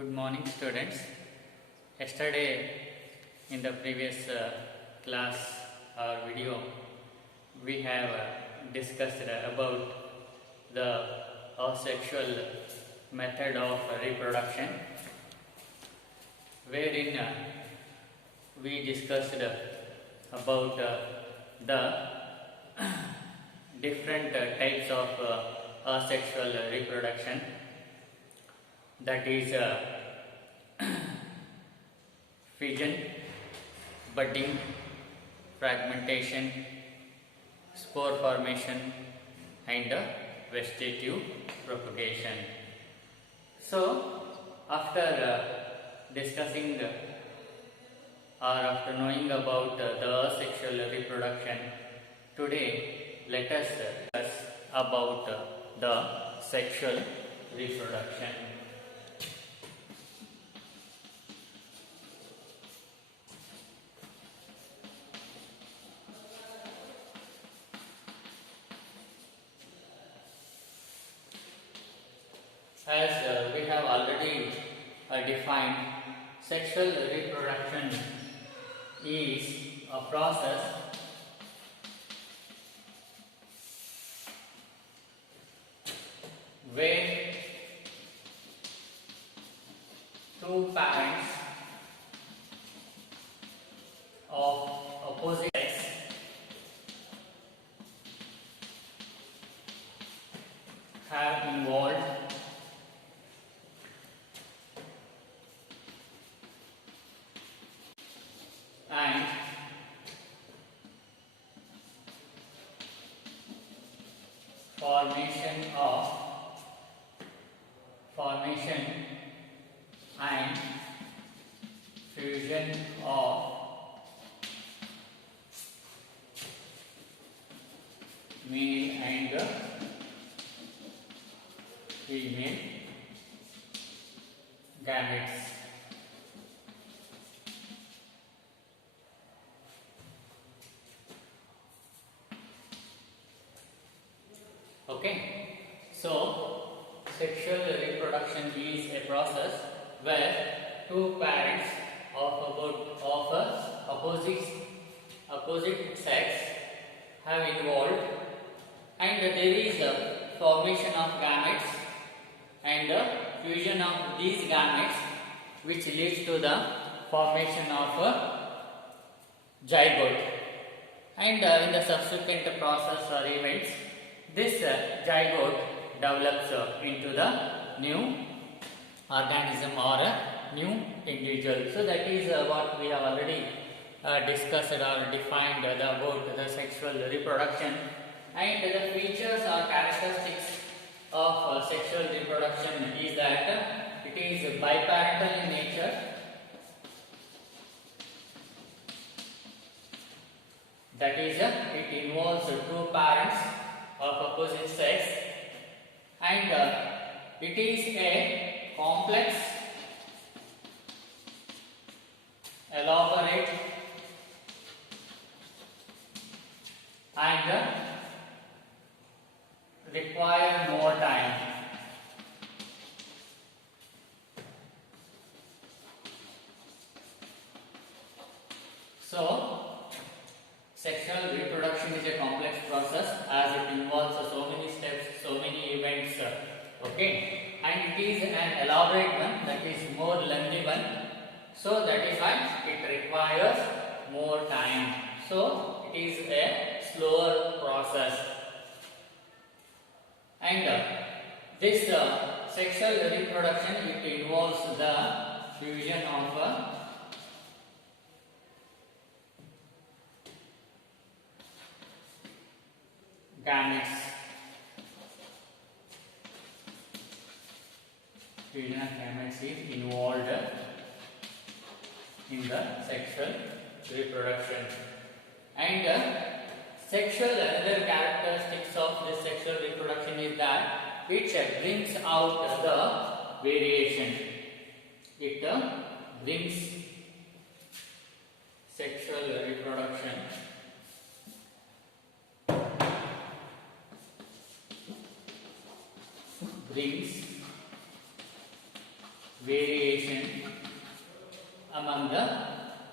Good morning, students. Yesterday, in the previous class or video, we have discussed about the asexual method of reproduction, wherein we discussed about the different types of asexual reproduction, that is fission, budding, fragmentation, spore formation, and vegetative propagation. So, after discussing or after knowing about the asexual reproduction, today let us discuss about the sexual reproduction. As we have already defined, sexual reproduction is a process where two parents of opposite sex have involved and formation and fusion of male and female gametes. Okay, so sexual reproduction is a process where two parents of opposite sex have involved, and there is a formation of gametes and fusion of these gametes, which leads to the formation of a zygote, and in the subsequent process or events, this zygote develops into the new organism or a new individual. So that is what we have already discussed or defined about the sexual reproduction, and the features or characteristics of sexual reproduction is that it is biparental in nature, that is it involves two parents of opposite sex, and it is a complex, elaborate, and require more time. So, sexual reproduction is a complex process as it involves so many steps, so many events, okay, and it is an elaborate one, that is more lengthy one, so that is why it requires more time. So it is a slower process, and this sexual reproduction, it involves the fusion of gametes. Fusion of gametes is involved in the sexual reproduction, and another characteristics of this sexual reproduction is that it brings out the variation. It brings sexual reproduction brings variation among the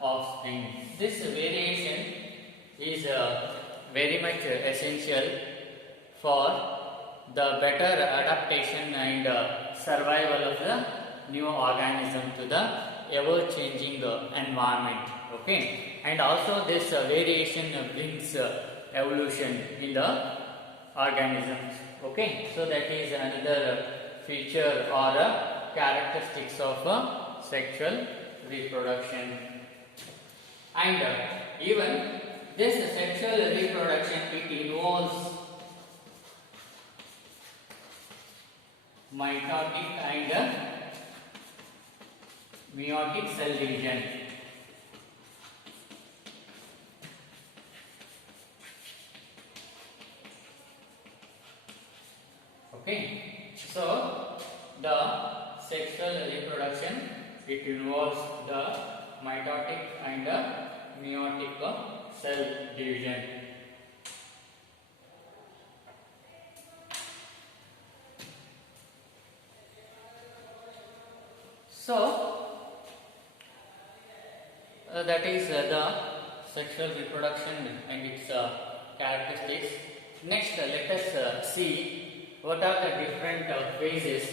offspring. This variation is very much essential for the better adaptation and survival of the new organism to the ever changing environment. Okay, and also this variation brings evolution in the organisms. Okay, so that is another feature or characteristics of sexual reproduction. And even this sexual reproduction, it involves mitotic and meiotic cell division. Okay, so the sexual reproduction, it involves the mitotic and meiotic cell division. So that is the sexual reproduction and its characteristics. Next, let us see what are the different phases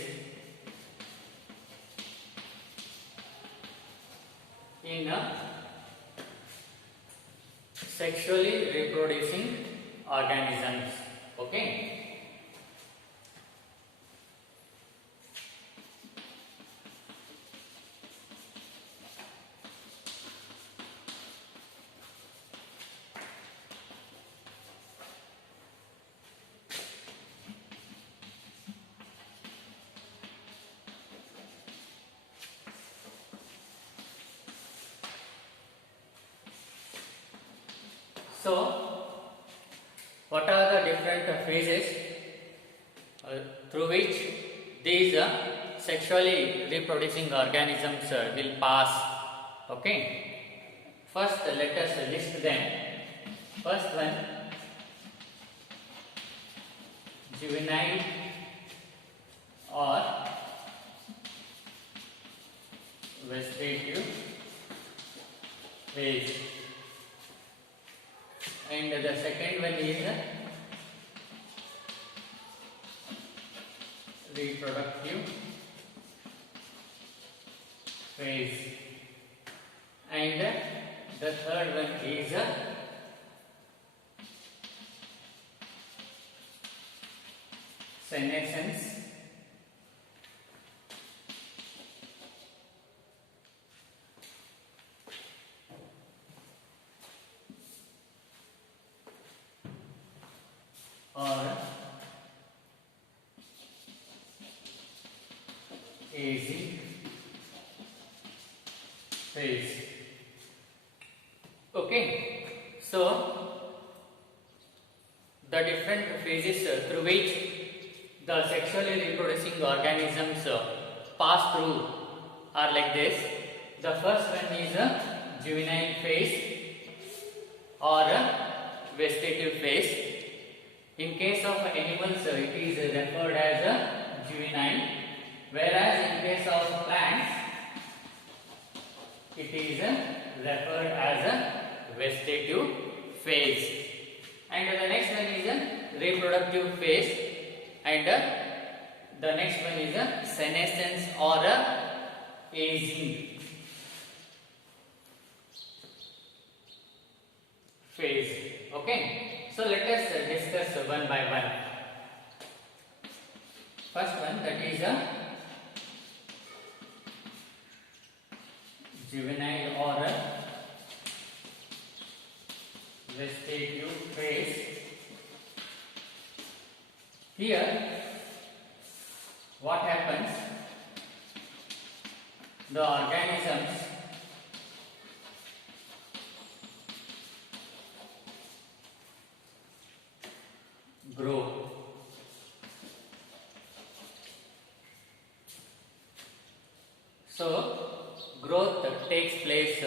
in sexually reproducing organisms. Okay. So, what are the different phases through which these sexually reproducing organisms will pass? Okay. First, let us list them. First one, juvenile or vegetative phase. And the second one is reproductive phase, and the third one is senescence or aging phase. Okay, so the different phases through which the sexually reproducing organisms pass through are like this. The first one is a juvenile phase or a vegetative phase. In case of animals, it is referred as a juvenile, whereas in case of plants, it is referred as a vegetative phase. And the next one is a reproductive phase, and the next one is a senescence or a aging phase. Okay. So let us discuss one by one. First one, that is a juvenile or a vegetative phase. Here, what happens? The organisms grow. So, growth takes place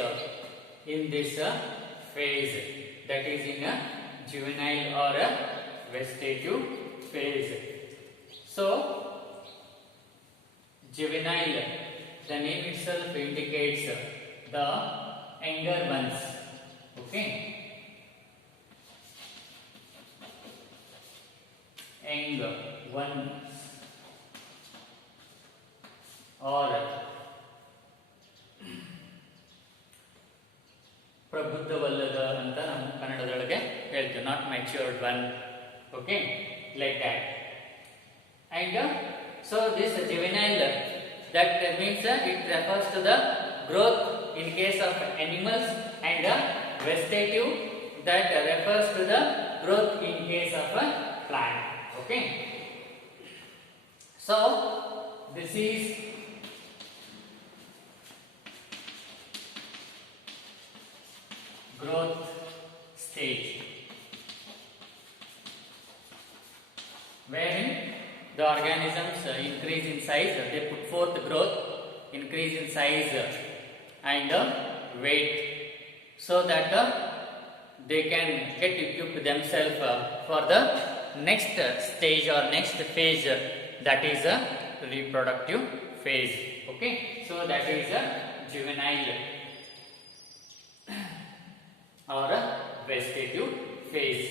in this phase, that is in a juvenile or a vegetative phase. So, juvenile the name itself indicates the younger ones. Okay, young ones or ಪ್ರಬುದ್ಧವಲ್ಲದ ಅಂತ ನಾವು ಕನ್ನಡದೊಳಗೆ ಹೇಳ್ತೀವಿ, not matured one. Okay, like that. And so this juvenile, that means it refers to the growth in case of animals, and vegetative, that refers to the growth in case of a plant. Okay, so this is growth stage, wherein the organisms increase in size, they put forth growth, increase in size and weight, so that they can get equipped themselves for the next stage or next phase, that is a reproductive phase. Okay, so that is a juvenile or a vegetative phase.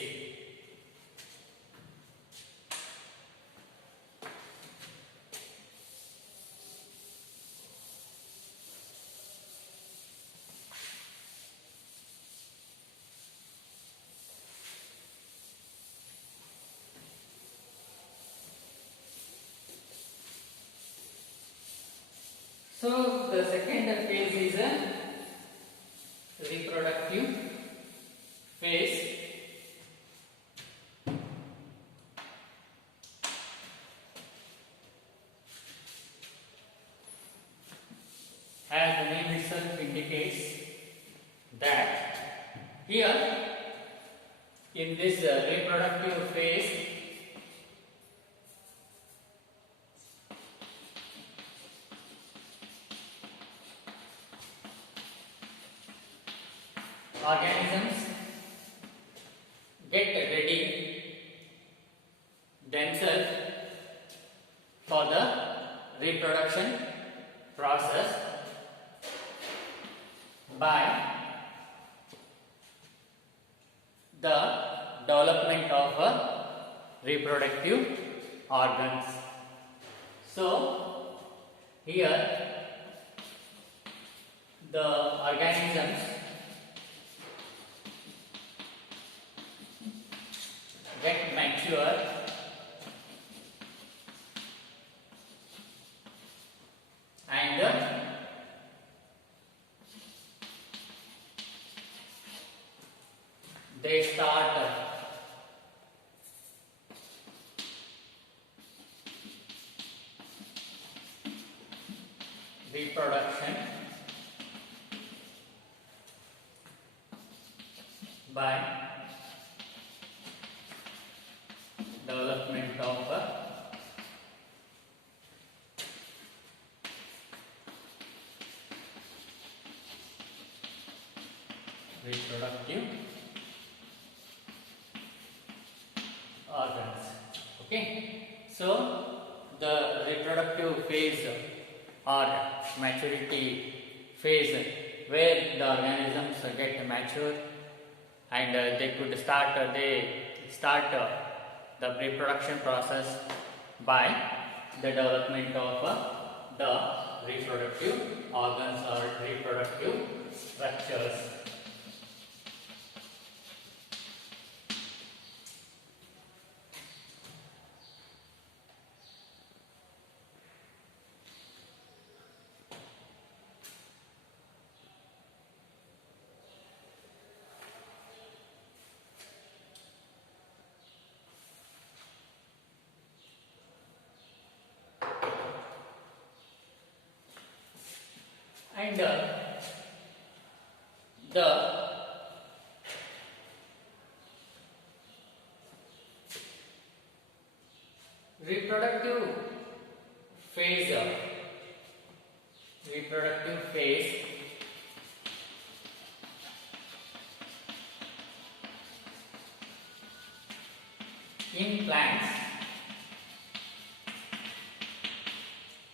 So the second phase is a reproductive phase. As the name itself indicates, that here in this reproductive phase, organisms get ready themselves for the reproduction process by the development of reproductive organs. So here the organisms get mature and they start reproduction by development of reproductive organs. Okay, so the reproductive phase or maturity phase, where the organisms get mature and they start the reproduction process by the development of the reproductive organs or reproductive structures. And the reproductive phase in plants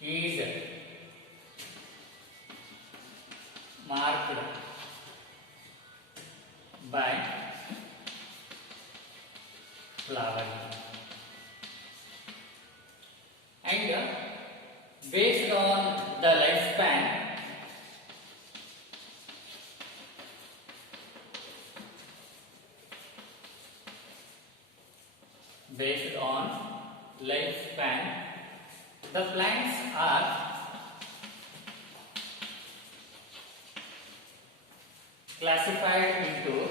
is Based on the lifespan, based on lifespan, the plants are classified into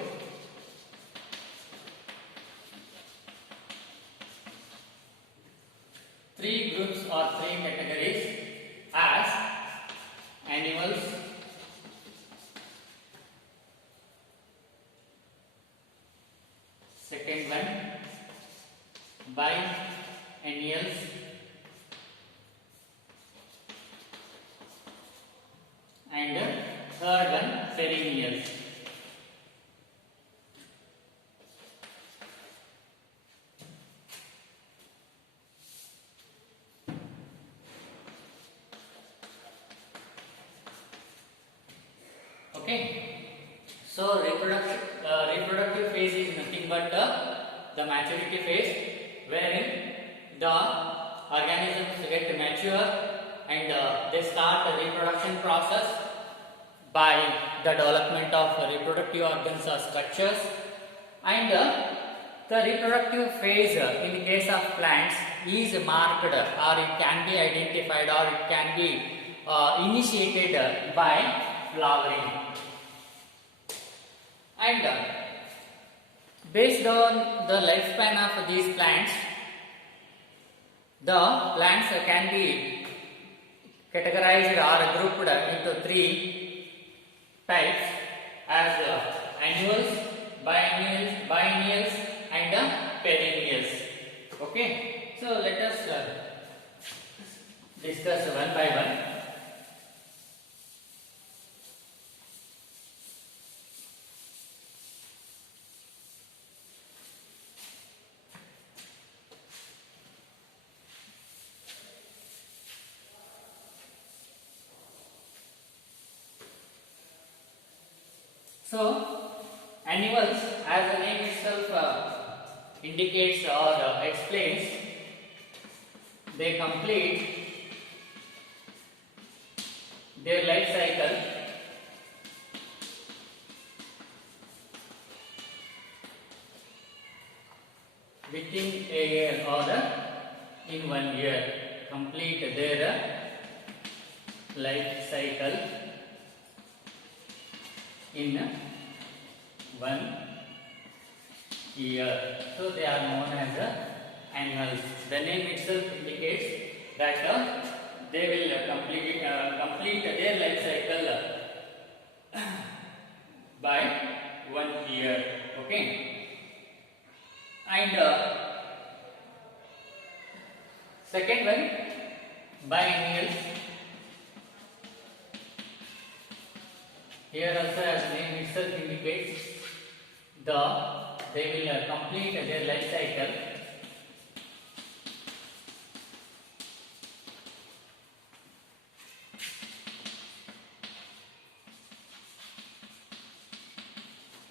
three groups or three categories as animals, second one biennials, and third one perennials. Okay, so reproductive phase is nothing but the maturity phase, wherein the organisms get mature and they start the reproduction process by the development of reproductive organs or structures, and the reproductive phase in case of plants is marked, or it can be identified, or it can be initiated by flowering. And based on the lifespan of these plants, the plants can be categorized or grouped into three types as annuals, biennials and perennials. Okay, so let us discuss one by one. So, annuals, as the name itself indicates or explains, they complete their life cycle within a year or in 1 year. Complete their life cycle in 1 year. So they are known as annuals. The name itself indicates that they will complete their life cycle by 1 year. Okay. And second one, biennials. Here also, as name itself indicates, they will complete their life cycle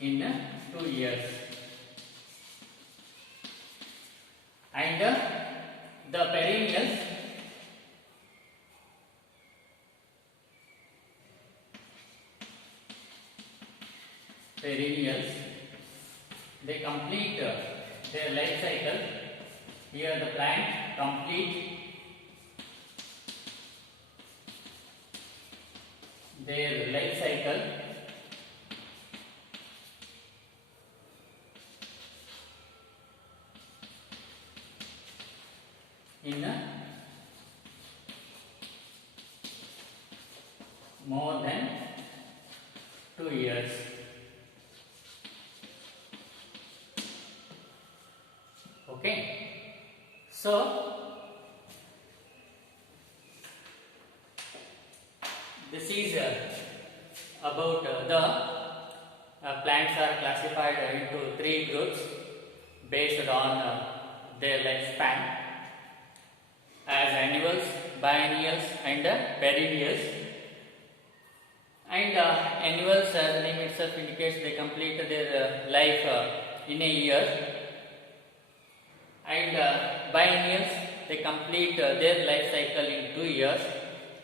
in 2 years. And the perennials, they complete their life cycle. Here the plant complete their life cycle in more than 2 years. Okay, so this is about the plants are classified into 3 groups based on their lifespan as annuals, biennials and perennials. And annuals, as the name itself indicates, they complete their life in a year. And biennials, they complete their life cycle in 2 years.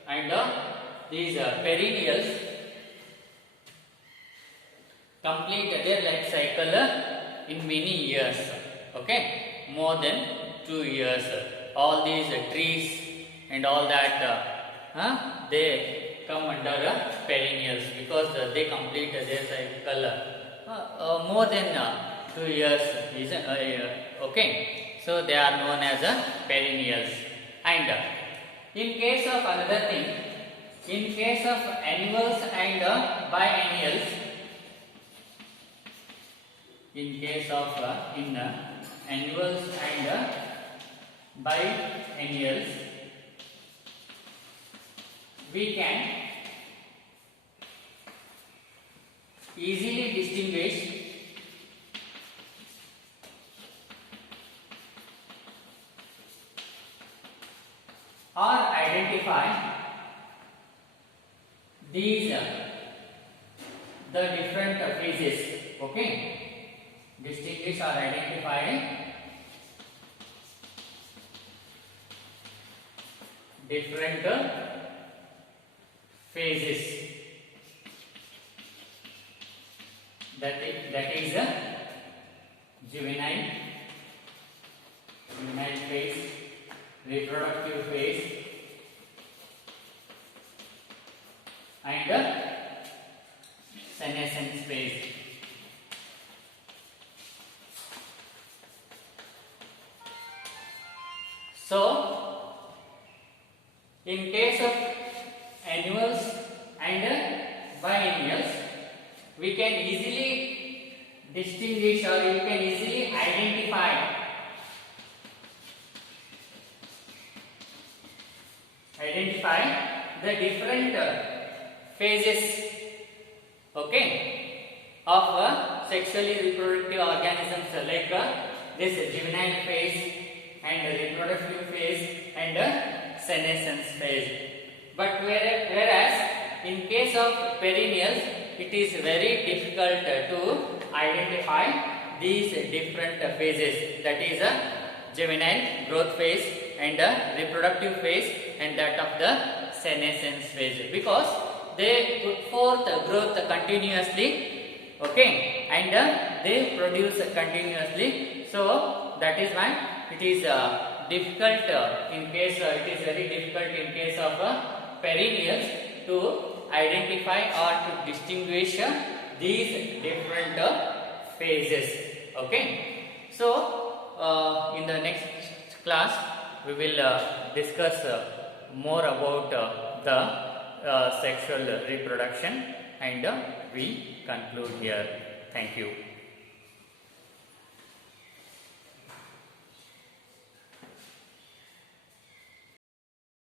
and these perennials complete their life cycle in many years. Okay, more than 2 years. All these trees and all that, they come under perennials because they complete their cycle more than 2 years. Okay, so they are known as perennials. And in case of another thing, in case of annuals and biennials, in case of annuals and biennials, we can easily distinguish or identify these the different phases. Okay, distinguish or identify different phases. That is juvenile phase, reproductive phase, and senescence phase. So, in case of annuals and biennials, we can easily distinguish or you can easily identify the different phases, okay, of sexually reproductive organisms, like this juvenile phase and reproductive phase and senescence phase. But whereas in case of perennials, it is very difficult to identify these different phases, that is a juvenile growth phase and a reproductive phase and that of the senescence phase, because they put forth growth continuously, okay, and they produce continuously. So that is why it is difficult in case it is very difficult in case of perennials to identify or to distinguish these different phases. Okay, so in the next class we will discuss more about the sexual reproduction, and we conclude here. Thank you.